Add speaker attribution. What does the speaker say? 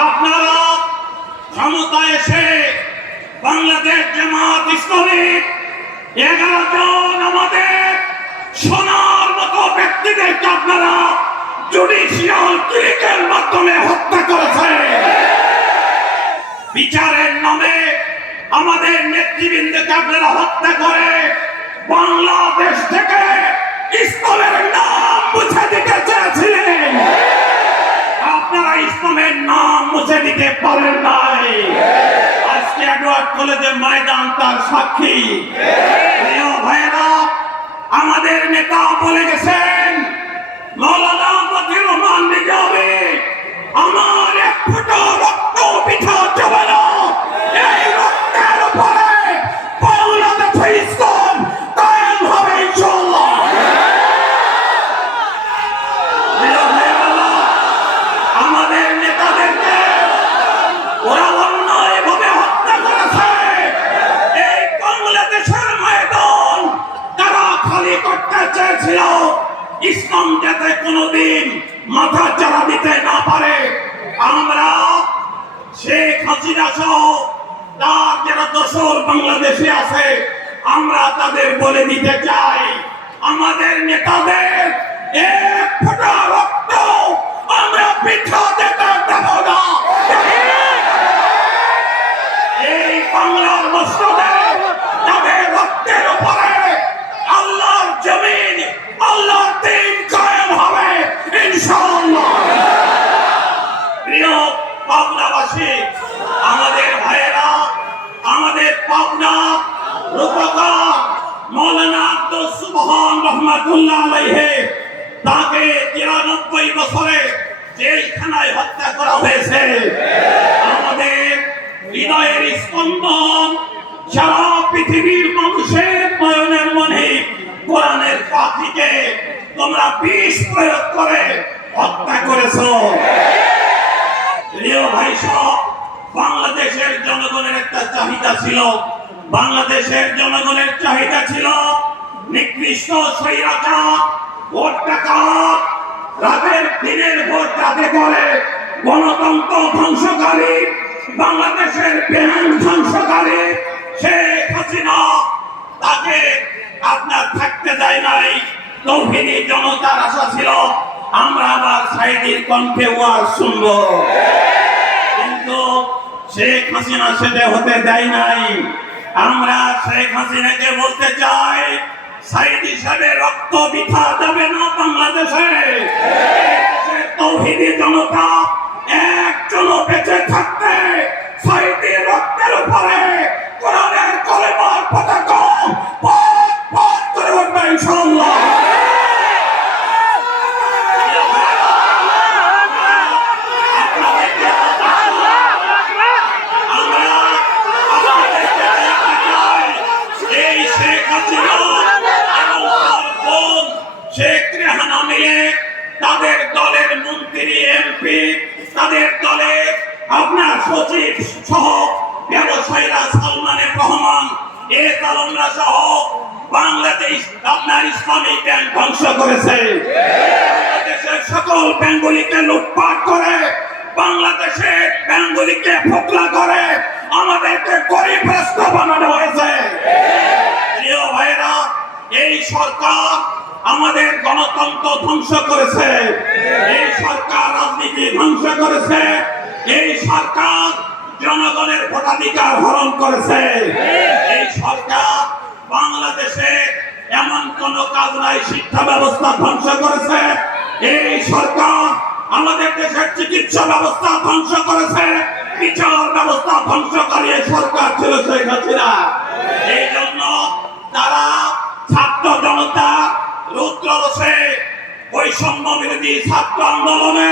Speaker 1: আপনারা ক্ষমতায় এসে বাংলাদেশ জামাত ইসলামী এগারো জন আমাদের সোনার মতো ব্যক্তিদেরকে আপনারা জুডিশিয়াল ক্লিকের মাধ্যমে হত্যা করেছে বিচারের নামে আমাদের নেতৃবৃন্দকে আপনারা হত্যা করে বাংলাদেশ থেকে আজকে কলেজের ময়দান তার সাক্ষী। ভাইয়েরা আমাদের নেতা বলে গেছেন করতে ইসলাম যাতে কোনোদিন মাথা চালা দিতে না পারে, আমরা শেখ হাসিনা সহ তার যারা দশর বাংলাদেশে আছে, আমরা তাদের বলে দিতে চাই। তাকে তিরানব্বই বছরে জেলখানায় হত্যা করা হয়েছে। আমাদের হৃদয়ের স্পন্দন সারা পৃথিবীর মানুষের নয়নের মনে কোরআনের পাখিকে তোমরা বিষ প্রয়োগ করে হত্যা করেছ। প্রিয় ভাই বাংলাদেশের জনগণের একটা চাহিদা ছিল, বাংলাদেশের জনগণের চাহিদা ছিল নিকৃষ্ট স্বৈরাচার ভোট ডাকাত রাতের দিনের ভোট যাতে করে গণতন্ত্র ধ্বংসকারী, বাংলাদেশের ব্যাংক ধ্বংসকারী শেখ হাসিনা। তাকে আপনার থাকতে দেয় নাই, তৌহিদি জনতার আশা ছিল আমরা আবার সাইদির কণ্ঠে ওয়াজ শুনব। কিন্তু শেখ হাসিনা সেটা হতে দেয় নাই। আমরা শেখ হাসিনাকে বলতে চাই সাইদ হিসাবে রক্ত বিথা যাবে না বাংলাদেশে। তৌহিদি জনতা একজনও বেঁচে থাকতে সাইদের রক্তের উপরে কোরআনের কলেমার পতাকা পথ পথ করে উঠবে এই শেখ হাসিনা রেহানা মিলে তাদের দলের মন্ত্রী, এমপি, তাদের দলে আপনার সচিব সহ ব্যবসায়ীরা সালমানের রহমান এ তালমরা সহ বাংলাদেশ আপনার ইসলামিক ব্যাংক ধ্বংস করেছে। বাংলাদেশের সকল ব্যাংকগুলিকে লুটপাট করে, বাংলাদেশের ব্যাংকগুলিকে ফোকলা করে, আমাদেরকে গরিব বানানো হয়েছে। প্রিয় ভাইরা এই সরকার আমাদের গণতন্ত্র ধ্বংস করেছে। এই সরকার রাজনীতি ধ্বংস করেছে। এই সরকার জনগণের ভোটাধিকার হরণ করেছে। এই সরকার বাংলাদেশে এমন কোন কাজ নাই, শিক্ষা ব্যবস্থা ধ্বংস করেছে। এই সরকার আমাদের দেশের চিকিৎসা ব্যবস্থা ধ্বংস করেছে। বিচার ব্যবস্থা ধ্বংসকারী সরকার ছিল শেখ হাসিনা। বৈষম্য বিরোধী ছাত্র আন্দোলনে।